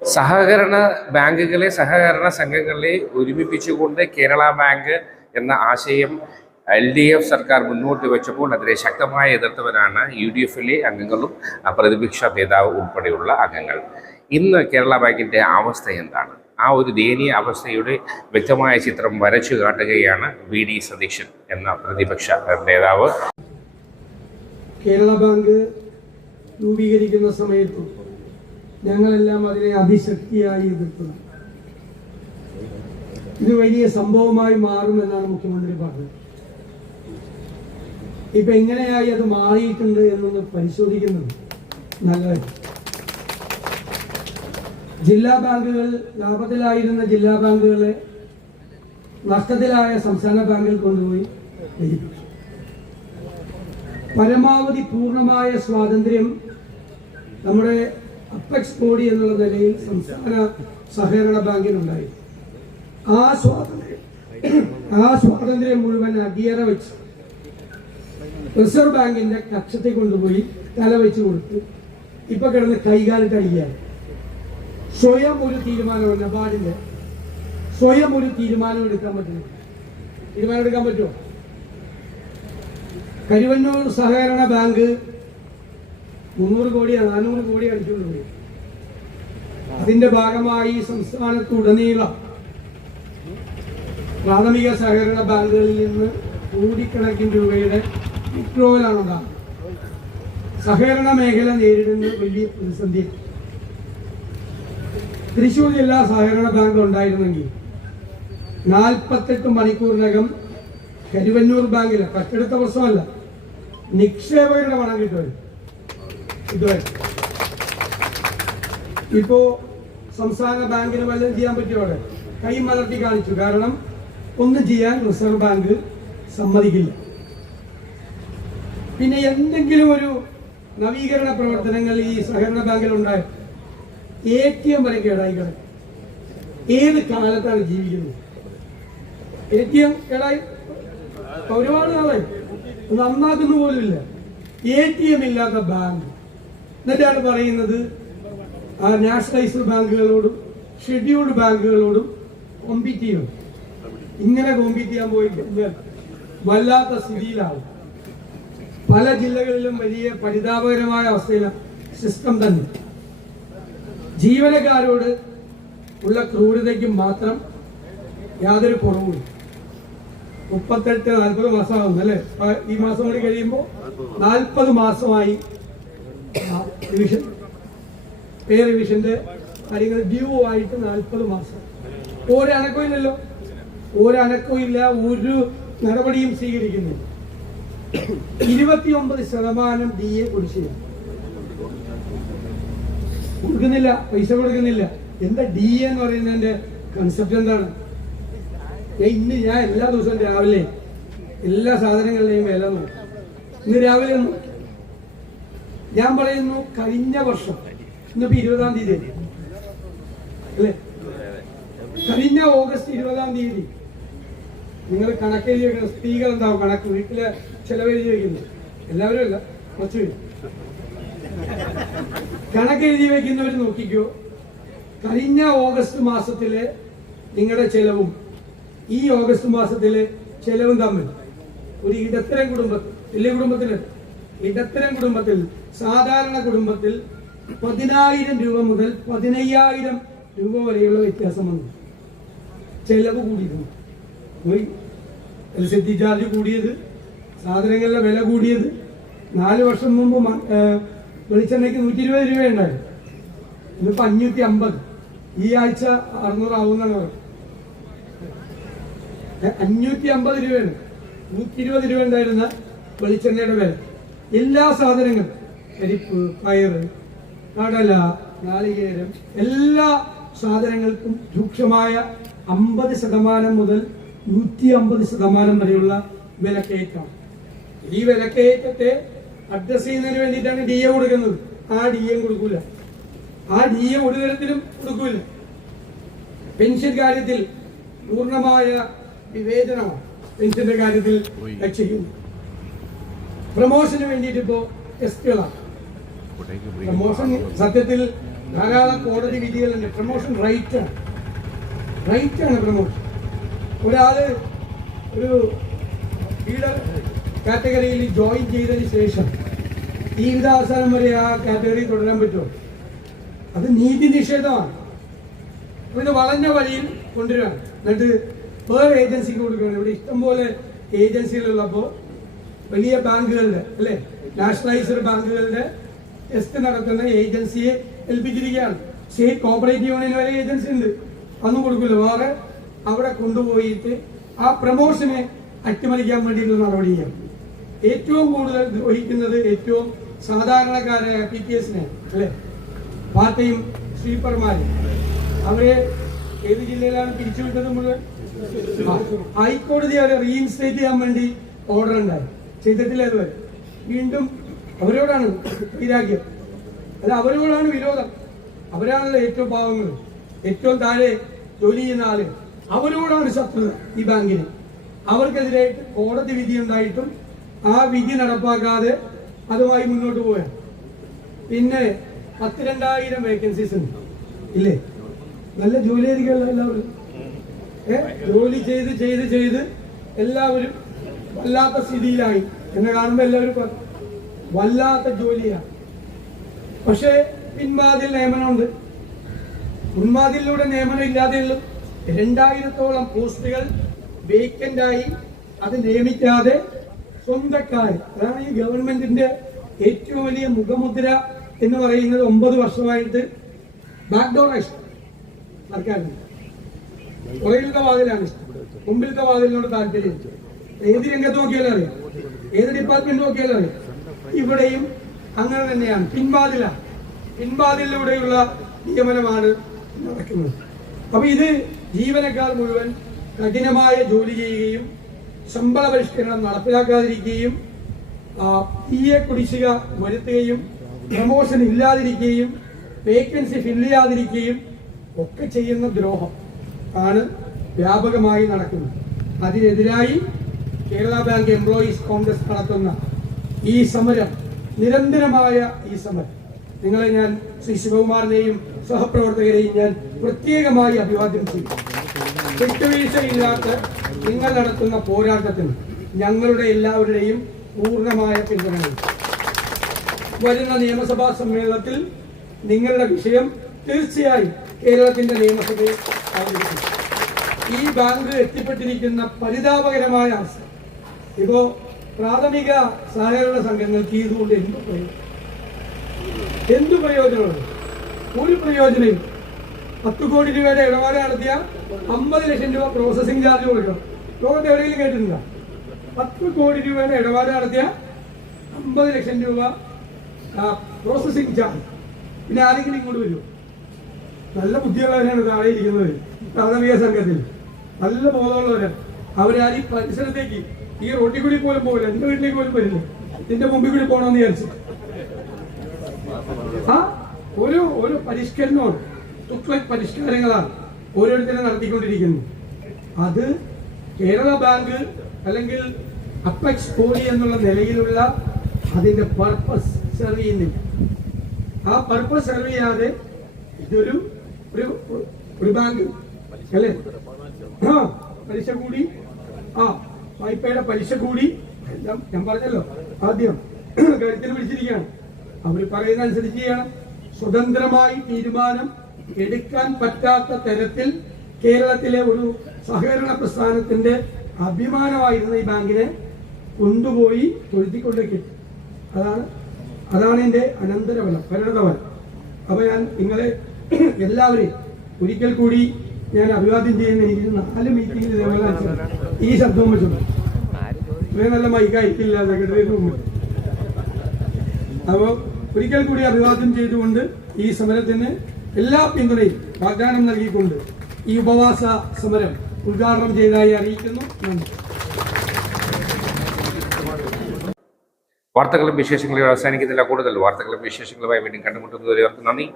സഹകരണ ബാങ്കുകളെ സഹകരണ സംഘങ്ങളെ ഒരുമിപ്പിച്ചുകൊണ്ട് കേരള ബാങ്ക് എന്ന ആശയം എൽ ഡി എഫ് സർക്കാർ മുന്നോട്ട് വെച്ചപ്പോൾ അതിനെ ശക്തമായി എതിർത്തവരാണ് യു ഡി എഫിലെ അംഗങ്ങളും പ്രതിപക്ഷ നേതാവ് ഉൾപ്പെടെയുള്ള അംഗങ്ങൾ. ഇന്ന് കേരള ബാങ്കിന്റെ അവസ്ഥ എന്താണ്? ആ ഒരു ദയനീയ അവസ്ഥയുടെ വ്യക്തമായ ചിത്രം വരച്ചു കാട്ടുകയാണ് വി ഡി സതീശൻ എന്ന പ്രതിപക്ഷ നേതാവ്. കേരള ബാങ്ക് രൂപീകരിക്കുന്ന സമയത്ത് ഞങ്ങളെല്ലാം അതിനെ അതിശക്തിയായി എതിർത്തത് ഇത് വലിയ സംഭവമായി മാറുമെന്നാണ് മുഖ്യമന്ത്രി പറഞ്ഞത്. ഇപ്പൊ എങ്ങനെയായി അത് മാറിയിട്ടുണ്ട് എന്നൊന്ന് പരിശോധിക്കുന്നത് നല്ലത് ജില്ലാ ബാങ്കുകൾ ലാഭത്തിലായിരുന്ന ജില്ലാ ബാങ്കുകളെ നഷ്ടത്തിലായ സംസ്ഥാന ബാങ്കിൽ കൊണ്ടുപോയി ലയിപ്പിച്ചു പരമാവധി പൂർണമായ സ്വാതന്ത്ര്യം നമ്മുടെ അപ്പെക്സ് ബോഡി എന്നുള്ള നിലയിൽ സംസ്ഥാന സഹകരണ ബാങ്കിനുണ്ടായി. ആ സ്വാതന്ത്ര്യം ആ സ്വാതന്ത്ര്യം മുഴുവൻ അടിയറ വെച്ച് റിസർവ് ബാങ്കിന്റെ കക്ഷത്തിൽ കൊണ്ടുപോയി തല വെച്ച് കൊടുത്ത് ഇപ്പൊ കിടന്ന് കൈകാലിട്ട് അടിക്കുകയാണ്. സ്വയം ഒരു തീരുമാനം നബാർഡിന്റെ സ്വയം ഒരു തീരുമാനം എടുക്കാൻ പറ്റുന്നു തീരുമാനം എടുക്കാൻ പറ്റുമോ? കരുവന്നൂർ സഹകരണ ബാങ്ക് മുന്നൂറ് കോടിയാണ് നാനൂറ് കോടി അടിച്ചുകൊണ്ട് അതിന്റെ ഭാഗമായി സംസ്ഥാനത്തുടനീളം പ്രാഥമിക സഹകരണ ബാങ്കുകളിൽ നിന്ന് കോടിക്കണക്കിന് രൂപയുടെ വിട്രോവലാണ് ഉണ്ടാകുന്നത്. സഹകരണ മേഖല നേരിടുന്ന വലിയ പ്രതിസന്ധി തൃശൂർ ജില്ലാ സഹകരണ ബാങ്ക് ഉണ്ടായിരുന്നെങ്കിൽ നാൽപ്പത്തെട്ട് മണിക്കൂറിനകം കരുവന്നൂർ ബാങ്കിലെ കട്ടെടുത്ത പ്രശ്നമല്ല നിക്ഷേപകരുടെ പണം കിട്ടുമല്ലോ ഇതുവരെ ഇപ്പോ സംസ്ഥാന ബാങ്കിന് വല്ലതും ചെയ്യാൻ പറ്റിയോടെ കൈ മലർത്തി കാണിച്ചു. കാരണം ഒന്നും ചെയ്യാൻ റിസർവ് ബാങ്ക് സമ്മതിക്കില്ല. പിന്നെ എന്തെങ്കിലും ഒരു നവീകരണ പ്രവർത്തനങ്ങൾ ഈ സഹകരണ ബാങ്കിൽ ഉണ്ടായ എ ടി എം വരെ കേടായി കിടക്കും. ഏത് കാലത്താണ് ജീവിക്കുന്നത്? എ ടി എം കേടായി? ഒരുപാട് നാളായി. നന്നാക്കുന്ന പോലുമില്ല. എ ടി എം ഇല്ലാത്ത ബാങ്ക്. എന്നിട്ടാണ് പറയുന്നത് ആ നാഷണലൈസ്ഡ് ബാങ്കുകളോടും ഷെഡ്യൂൾഡ് ബാങ്കുകളോടും കോമ്പീറ്റ് ചെയ്യണം ഇങ്ങനെ കോമ്പീറ്റ് ചെയ്യാൻ പോയി വല്ലാത്ത സ്ഥിതിയിലാവും. പല ജില്ലകളിലും വലിയ പരിതാപകരമായ അവസ്ഥയിലാണ് സിസ്റ്റം തന്നെ. ജീവനക്കാരോട് ഉള്ള ക്രൂരതയ്ക്കും മാത്രം യാതൊരു കുറവുമില്ല. മുപ്പത്തെട്ട് നാൽപ്പത് മാസമാകുന്നു അല്ലേ ഈ മാസം കൂടി കഴിയുമ്പോൾ നാൽപ്പത് മാസമായി റിവിഷൻ പേ റിവിഷന്റെ കാര്യങ്ങൾ ഡ്യൂ ആയിട്ട് നാൽപ്പത് മാസം. ഒരനക്കവും ഇല്ലല്ലോ. ഒരനക്കവും ഇല്ല ഒരു നടപടിയും സ്വീകരിക്കുന്നില്ല. ഇരുപത്തിയൊമ്പത് ശതമാനം ഡി എ കുടിശ്ശിക. കൊടുക്കുന്നില്ല പൈസ കൊടുക്കുന്നില്ല. എന്താ ഡി എ എന്ന് പറയുന്നതിന്റെ കൺസെപ്റ്റ് എന്താണ്? ഇന്ന് ഞാൻ എല്ലാ ദിവസവും രാവിലെ എല്ലാ സാധനങ്ങളുടെയും വില നോക്കും. ഇന്ന് രാവിലെ ഒന്ന് ഞാൻ പറയുന്നു കഴിഞ്ഞ വർഷം ഇന്നിപ്പോ ഇരുപതാം തീയതി. അല്ലേ? കഴിഞ്ഞ ഓഗസ്റ്റ് ഇരുപതാം തീയതി നിങ്ങൾ കണക്കെഴുതി വെക്കുന്ന സ്ത്രീകൾ എന്താവും? കണക്ക് വീട്ടിലെ ചെലവെഴുതി വെക്കുന്നു. എല്ലാവരും അല്ല കുറച്ച് കണക്കെഴുതി വെക്കുന്നവർ നോക്കിക്കോ. കഴിഞ്ഞ ഓഗസ്റ്റ് മാസത്തിലെ നിങ്ങളുടെ ചെലവും ഈ ഓഗസ്റ്റ് മാസത്തിലെ ചെലവും തമ്മിൽ. ഒരു ഇടത്തരം കുടുംബത്തിൽ വലിയ കുടുംബത്തിൽ ഇടത്തരം കുടുംബത്തിൽ സാധാരണ കുടുംബത്തിൽ പതിനായിരം രൂപ മുതൽ പതിനയ്യായിരം രൂപ വരെയുള്ള വ്യത്യാസം വന്നു. ചെലവ് കൂടിയിരുന്നു. എലക്ട്രിസിറ്റി ചാർജ് കൂടിയത് സാധനങ്ങളുടെ വില കൂടിയത്. നാല് വർഷം മുമ്പ് വെളിച്ചെണ്ണയ്ക്ക് നൂറ്റി ഇരുപത് രൂപ ഉണ്ടായിരുന്നു ഇന്നിപ്പോ അഞ്ഞൂറ്റി അമ്പത് ഈ ആഴ്ച അറുന്നൂറാവുന്നാണ് അഞ്ഞൂറ്റി അമ്പത് രൂപയാണ്. നൂറ്റി ഇരുപത് രൂപ ഉണ്ടായിരുന്ന വെളിച്ചെണ്ണയുടെ വില. എല്ലാ സാധനങ്ങളും പരിപ്പ് പയറ് കടല നാളികേരം എല്ലാ സാധനങ്ങൾക്കും രൂക്ഷമായ അമ്പത് ശതമാനം മുതൽ നൂറ്റി അമ്പത് ശതമാനം വരെയുള്ള വിലക്കയറ്റമാണ് ഈ വിലക്കയറ്റത്തെ അഡ്രസ് ചെയ്യുന്നതിന് വേണ്ടിയിട്ടാണ് ഡി എ കൊടുക്കുന്നത്. ആ ഡി എം കൊടുക്കൂല. ആ ഡി എ ഒരു തരത്തിലും കൊടുക്കൂല. പെൻഷൻ കാര്യത്തിൽ പൂർണമായ വിവേചനമാണ് പെൻഷന്റെ കാര്യത്തിൽ ചെയ്യുന്നു പ്രമോഷന് വേണ്ടിയിട്ട് ഇപ്പോ ടെസ്റ്റുകളാണ് പ്രമോഷൻ സത്യത്തിൽ ധാരാളം കോടതി വിധികളുണ്ട്. പ്രൊമോഷൻ റൈറ്റ് ആണ് റൈറ്റ് ആണ് പ്രമോഷൻ. ഒരാൾ ഒരു ലീഡർ കാറ്റഗറിയിൽ ജോയിൻ ചെയ്തതിന് ശേഷം ജീവിതാവസാനം വരെ ആ കാറ്റഗറി തുടരാൻ പറ്റുമോ? അത് നീതി നിഷേധമാണ്. അതിന് വളഞ്ഞ വഴിയിൽ കൊണ്ടുവരാൻ എന്നിട്ട് വേറെ ഏജൻസിക്ക് കൊടുക്കുകയാണ്. ഇവിടെ ഇഷ്ടംപോലെ ഏജൻസികളുള്ളപ്പോൾ വലിയ ബാങ്കുകളുടെ അല്ലേ? നാഷണലൈസ്ഡ് ബാങ്കുകളുടെ ടെസ്റ്റ് നടത്തുന്ന ഏജൻസിയെ ഏൽപ്പിച്ചിരിക്കുകയാണ്. സ്റ്റേറ്റ് കോപ്പറേറ്റീവ് യൂണിയൻ വരെ ഏജൻസി ഉണ്ട്. അന്നും കൊടുക്കില്ല. വേറെ അവിടെ കൊണ്ടുപോയിട്ട് ആ പ്രമോഷനെ അട്ടിമറിക്കാൻ വേണ്ടിയിട്ടുള്ള നടപടിയാണ്. ഏറ്റവും കൂടുതൽ ദ്രോഹിക്കുന്നത് ഏറ്റവും സാധാരണക്കാരായ പി ടി എസിനെ അല്ലെ? പാർട്ടിയും സ്വീപ്പർമാരെ. അവരെ ഏത് ജില്ലയിലാണ് പിരിച്ചുവിട്ടത് മുഴുവൻ ഹൈക്കോടതി അവരെ റീഇൻസ്റ്റേറ്റ് ചെയ്യാൻ വേണ്ടി ഓർഡർ ഉണ്ടായി. ചെയ്തിട്ടില്ല അതുവരെ വീണ്ടും അവരോടാണ് വൈരാഗ്യം. അത് അവരോടാണ് വിരോധം. അവരാണല്ലോ ഏറ്റവും പാവങ്ങൾ ഏറ്റവും താഴെ ജോലി ചെയ്യുന്ന ആൾ. അവരോടാണ് ശത്രുത ഈ ബാങ്കിന്. അവർക്കെതിരായിട്ട് കോടതി വിധി ഉണ്ടായിട്ടും ആ വിധി നടപ്പാക്കാതെ അതുമായി മുന്നോട്ട് പോയാൽ പിന്നെ പത്ത് രണ്ടായിരം വേക്കൻസീസ് ഉണ്ട്. ഇല്ലേ? നല്ല ജോലി ആയിരിക്കുമല്ലോ എല്ലാവരും ജോലി ചെയ്ത് ചെയ്ത് ചെയ്ത് എല്ലാവരും വല്ലാത്ത സ്ഥിതിയിലായി. എന്നെ കാണുമ്പോൾ എല്ലാവരും വല്ലാത്ത ജോലിയാണ് പക്ഷേ പിൻവാതിൽ നിയമനമുണ്ട്. മുൻവാതിലൂടെ നിയമനം ഇല്ലാതെയുള്ളൂ. രണ്ടായിരത്തോളം പോസ്റ്റുകൾ വേക്കന്റ് ആയി അത് നിയമിക്കാതെ സ്വന്തക്കാർ അതാണ് ഈ ഗവൺമെന്റിന്റെ ഏറ്റവും വലിയ മുഖമുദ്ര എന്ന് പറയുന്നത് ഒമ്പത് വർഷമായിട്ട് ബാക്ക്ഡോർ ഇഷ്ടം സർക്കാരിന്. പുറകിലത്തെ വാതിലാണ് ഇഷ്ടം മുമ്പിലത്തെ വാതിലിനോട് താല്പര്യം ഏത് രംഗത്ത് നോക്കിയാലും അറിയാം. ഏത് ഡിപ്പാർട്ട്മെന്റ് നോക്കിയാലും അറിയാം. ഇവിടെയും അങ്ങനെ തന്നെയാണ്. പിൻവാതിലാണ് പിൻവാതിലൂടെയുള്ള നിയമനമാണ് നടക്കുന്നത്. അപ്പൊ ഇത് ജീവനക്കാർ മുഴുവൻ കഠിനമായ ജോലി ചെയ്യുകയും ശമ്പള പരിഷ്കരണം നടപ്പിലാക്കാതിരിക്കുകയും തീയെ കുടിശ്ശിക വരുത്തുകയും പ്രമോഷൻ ഇല്ലാതിരിക്കുകയും വേക്കൻസി ഫില്ല് ചെയ്യാതിരിക്കുകയും ഒക്കെ ചെയ്യുന്ന ദ്രോഹം ആണ് വ്യാപകമായി നടക്കുന്നത്. അതിനെതിരായി കേരള ബാങ്ക് എംപ്ലോയീസ് കോൺഗ്രസ് നടത്തുന്ന ഈ സമരം നിരന്തരമായ ഈ സമരം. നിങ്ങളെ ഞാൻ ശ്രീ ശിവകുമാറിനെയും സഹപ്രവർത്തകരെയും ഞാൻ പ്രത്യേകമായി അഭിവാദ്യം ചെയ്യും വിട്ടുവീഴ്ചയില്ലാത്ത നിങ്ങൾ നടത്തുന്ന പോരാട്ടത്തിന് ഞങ്ങളുടെ എല്ലാവരുടെയും പൂർണമായ പിന്തുണയുണ്ട്. വരുന്ന നിയമസഭാ സമ്മേളനത്തിൽ നിങ്ങളുടെ വിഷയം തീർച്ചയായും കേരളത്തിന്റെ നിയമസഭയിൽ ഈ ബാങ്ക് എത്തിപ്പെട്ടിരിക്കുന്ന പരിതാപകരമായ അവസ്ഥ. ഇപ്പോ പ്രാഥമിക സഹകരണ സംഘങ്ങൾക്ക് ഇതുകൊണ്ട് എന്ത് പ്രയോജനം എന്ത് പ്രയോജനമാണ്? ഒരു പ്രയോജനം പത്ത് കോടി രൂപയുടെ ഇടപാട് നടത്തിയ അമ്പത് ലക്ഷം രൂപ പ്രോസസ്സിംഗ് ചാർജ് കൊടുക്കണം. ലോകത്ത് എവിടെയെങ്കിലും കേട്ടിട്ടുണ്ടോ? പത്ത് കോടി രൂപയുടെ ഇടപാട് നടത്തിയ അമ്പത് ലക്ഷം രൂപ പ്രോസസ്സിംഗ് ചാർജ് പിന്നെ ആരെങ്കിലും ഇങ്ങോട്ട് വരുമോ? നല്ല ബുദ്ധിയുള്ളവരാണ് താഴെ ഇരിക്കുന്നത് പ്രാഥമിക സംഘത്തിൽ. നല്ല ബോധമുള്ളവരാണ്. അവരാരും പരിസരത്തേക്ക് ഈ റോട്ടിൽ കൂടി പോലും പോകില്ല എന്റെ വീട്ടിലേക്ക് പോലും വരില്ല. ഇതിന്റെ മുമ്പിൽ കൂടി പോകണമെന്ന് വിചാരിച്ചു. ആ ഒരു ഒരു പരിഷ്കരണമാണ് തുക്ലക് പരിഷ്കാരങ്ങളാണ് ഓരോരുത്തരും നടത്തിക്കൊണ്ടിരിക്കുന്നത്. അത് കേരള ബാങ്ക് അല്ലെങ്കിൽ അപ്പക്സ് ബോഡി എന്നുള്ള നിലയിലുള്ള അതിന്റെ പർപ്പസ് സെർവ് ചെയ്യുന്നില്ല. ആ പർപ്പസ് സെർവ് ചെയ്യാതെ ഇതൊരു ഒരു ഒരു ബാങ്ക് അല്ലേ? ആ പലിശ കൂടി ആ വായ്പയുടെ പലിശ കൂടി എല്ലാം ഞാൻ പറഞ്ഞല്ലോ ആദ്യം കരുത്തിൽ പിടിച്ചിരിക്കുകയാണ് അവർ പറയുന്ന അനുസരിച്ച് ചെയ്യണം. സ്വതന്ത്രമായി തീരുമാനം എടുക്കാൻ പറ്റാത്ത തരത്തിൽ കേരളത്തിലെ ഒരു സഹകരണ പ്രസ്ഥാനത്തിന്റെ അഭിമാനമായിരുന്ന ഈ ബാങ്കിനെ കൊണ്ടുപോയി തൊഴുത്തിക്കൊണ്ടേക്ക് അതാണ് അതാണ് എന്റെ അനന്തരഫലം പരിണതഫലം. അപ്പൊ ഞാൻ നിങ്ങളെ എല്ലാവരെയും ഒരിക്കൽ കൂടി ഞാൻ അഭിവാദ്യം ചെയ്യുന്ന എനിക്ക് നാല് മീറ്റിംഗിൽ ഇതേപോലെ. ഈ ശബ്ദം വെച്ചു ഇത്രയും നല്ല മൈക്കായിരിക്കില്ല സെക്രട്ടറിയുടെ മുമ്പിൽ. അപ്പോൾ ഒരിക്കൽ കൂടി അഭിവാദ്യം ചെയ്തുകൊണ്ട് ഈ സമരത്തിന് എല്ലാ പിന്തുണയും വാഗ്ദാനം നൽകിക്കൊണ്ട് ഈ ഉപവാസ സമരം ഉദ്ഘാടനം ചെയ്തതായി അറിയിക്കുന്നു. നന്ദി. വാർത്തകളും വിശേഷങ്ങളും അവസാനിക്കുന്നില്ല. കൂടുതൽ വാർത്തകളും വിശേഷങ്ങളുമായി വീണ്ടും കണ്ടുമുട്ടുന്നതുവരെ അവർക്ക് നന്ദി.